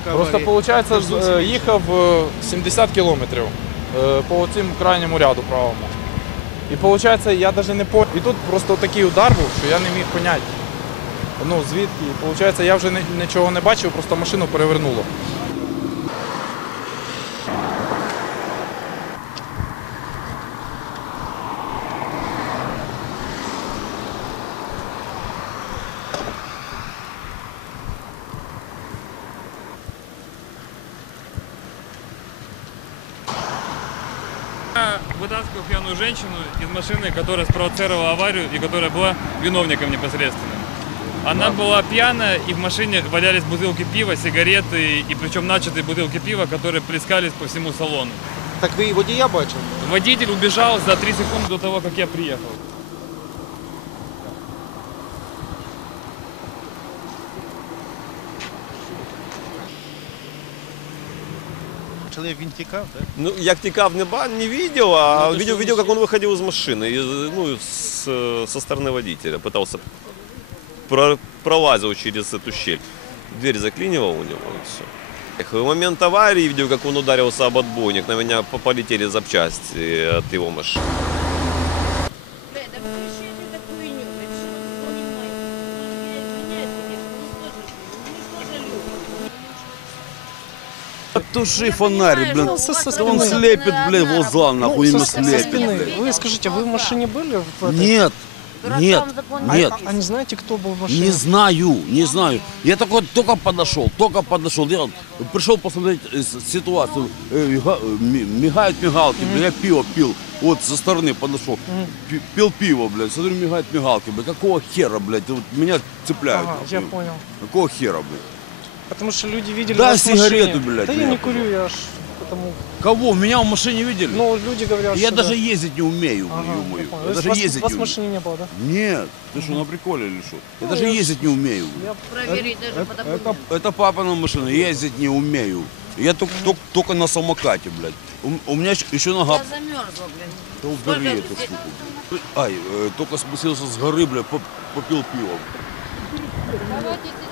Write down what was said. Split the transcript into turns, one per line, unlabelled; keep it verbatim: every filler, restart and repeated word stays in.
Просто, виходить, їхав сімдесят кілометрів по цим крайньому ряду правому. І, виходить, я навіть не понял. І тут просто такий удар був, що я не міг поняти, ну, звідки. І, виходить, я вже нічого не бачив, просто машину перевернуло.
Я вытаскивал пьяную женщину из машины, которая спровоцировала аварию и которая была виновником непосредственным. Она была пьяная, и в машине валялись бутылки пива, сигареты, и причем начатые бутылки пива, которые плескались по всему салону.
Так вы водія бачили?
Водитель убежал за три секунды до того, как я приехал.
Человек він тікав, так?
Ну, як тікав, не, не видел, а
Ну,
видел, видел, как он выходил из машины, из, ну, с, со стороны водителя. Пытался, про, пролазил через эту щель. Дверь заклинивал у него и все. В момент аварии видел, как он ударился об отбойник. На меня полетели запчасти от его машины.
Туши фонарь, блин.
Ну, со, со
Да он слепит, блин, глаза, нахуй,
ну,
ему
со, со
слепит,
спины.
блин.
Вы скажите, вы в машине были? В этой?
Нет, нет, нет.
А, а не знаете, кто был в машине?
Не знаю, не знаю. Я такой только подошел, только подошел. Я пришел посмотреть ситуацию. Мигают мигалки, блин, я пиво пил. Вот со стороны подошел. Пил пиво, блядь. Смотрю, мигают мигалки, блядь. Какого хера, блядь? Вот меня цепляют.
Ага, я понял.
Какого хера, блядь?
Потому что люди видели
Да,
вас в
сигарету,
машине.
блядь,
Да я
меня
не курю, я аж потому...
Кого? Меня в машине видели?
Ну, люди говорят,
Я
что
даже
да.
ездить не умею,
Ага,
ё-моё.
я понял.
Я
То есть
даже
вас,
ездить
вас
не
в
умею.
машине не было, да?
Нет, ты что, на приколе или что? Я
Ну,
даже
я
ездить не умею.
Я...
Проверить даже по
Это,
документам.
это папина машина, ездить не умею. Я только, только, только на самокате, блядь. У, у меня еще- еще нога...
Я замерзла, блин.
Да убери
Сколько
эту
здесь?
штуку. блядь. Ай, э, только спустился с горы, блядь, поп- попил пиво.
Давайте